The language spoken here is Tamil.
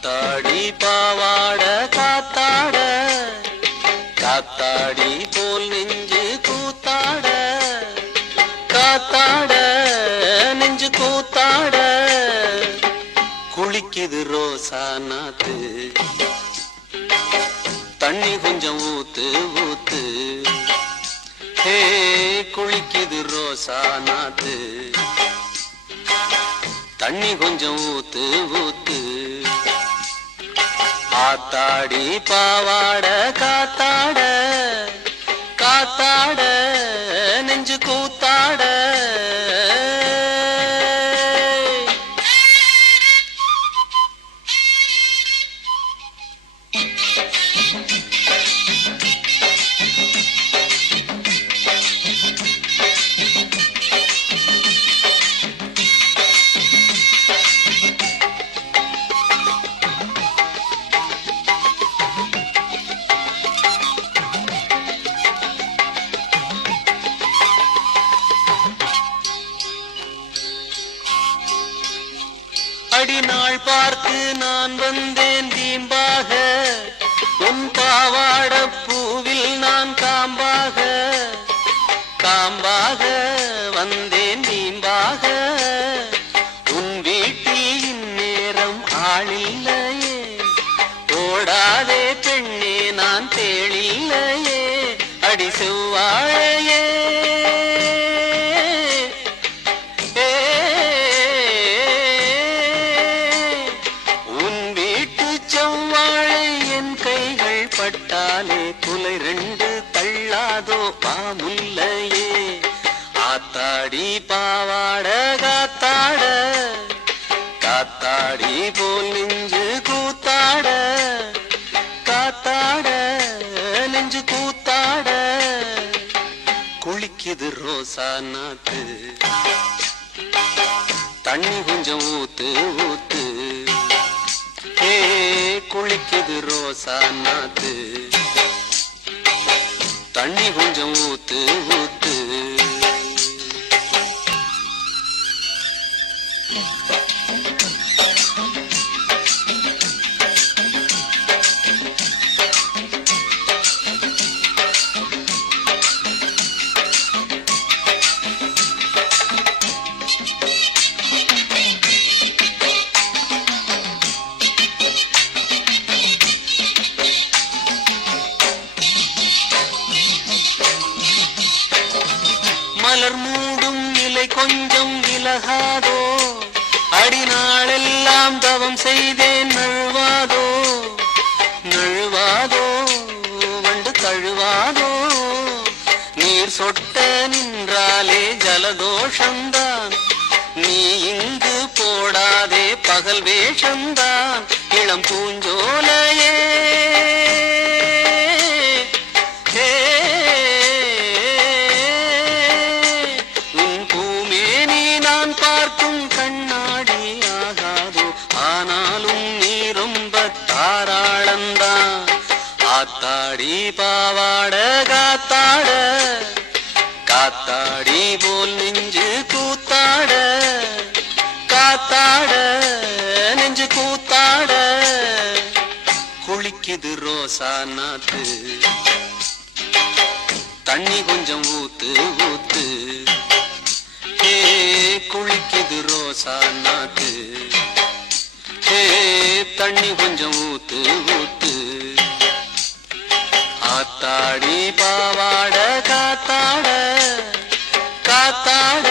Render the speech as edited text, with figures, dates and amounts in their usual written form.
ஆத்தாடி பாவாட காத்தாட காத்தாடி போல் நெஞ்சு கூத்தாட காத்தாட நெஞ்சு கூத்தாட குளிக்குது ரோசா நாத்து தண்ணி கொஞ்சம் ஊத்து ஊத்து ஹே குளிக்குது ரோசா நாத்து தண்ணி கொஞ்சம் ஊத்து ஊத்து ஆத்தாடி பாவாட காத்தாட காத்தாட நெஞ்சு கூத்தாட அடிநாள் பார்த்து நான் வந்தேன் தீம்பாக உன் பாவாட பூவில் நான் காம்பாக காம்பாக வந்தேன் தீம்பாக உன் வீட்டில் இந்நேரம் ஆளில்லையே ஓடாதே பெண்ணே நான் தேளில்லையே அடி செவ்வாழையே பட்டாலே குலை ரெண்டு தள்ளாதோ பாமுல்லையே ஆத்தாடி பாவாட காத்தாட காத்தாடி போல் நெஞ்சு கூத்தாட காத்தாட நெஞ்சு கூத்தாட குளிக்குது ரோசா நாத்து தண்ணி கொஞ்சம் ஊத்து ஊத்து குளிக்குது ரோசா நாத்து தண்ணி கொஞ்சம் ஊத்து ஊத்து மலர் மூடும் நிலை கொஞ்சம் விலகாதோ அடிநாளெல்லாம் தவம் செய்தேன் நழுவாதோ நழுவாதோ வண்டு தழுவாதோ நீர் சொட்ட நின்றாலே ஜலதோஷந்தான் நீ இங்கு போடாதே பகல் வேஷந்தான் இளம் பூஞ்சோலையே பார்க்கும் கண்ணாடி ஆகாதோ ஆனாலும் நீ ரொம்ப தாராளந்தான் ஆத்தாடி பாவாட காத்தாட காத்தாடி போல் நெஞ்சு கூத்தாட காத்தாட நெஞ்சு கூத்தாட குளிக்குது ரோசா நாத்து தண்ணி கொஞ்சம் ஊத்து ஊத்து குளிக்குது ரோசா நாத்து தண்ணி கொஞ்சம் ஊத்து ஊத்து ஆத்தாடி பாவாட காத்தாட காத்தாட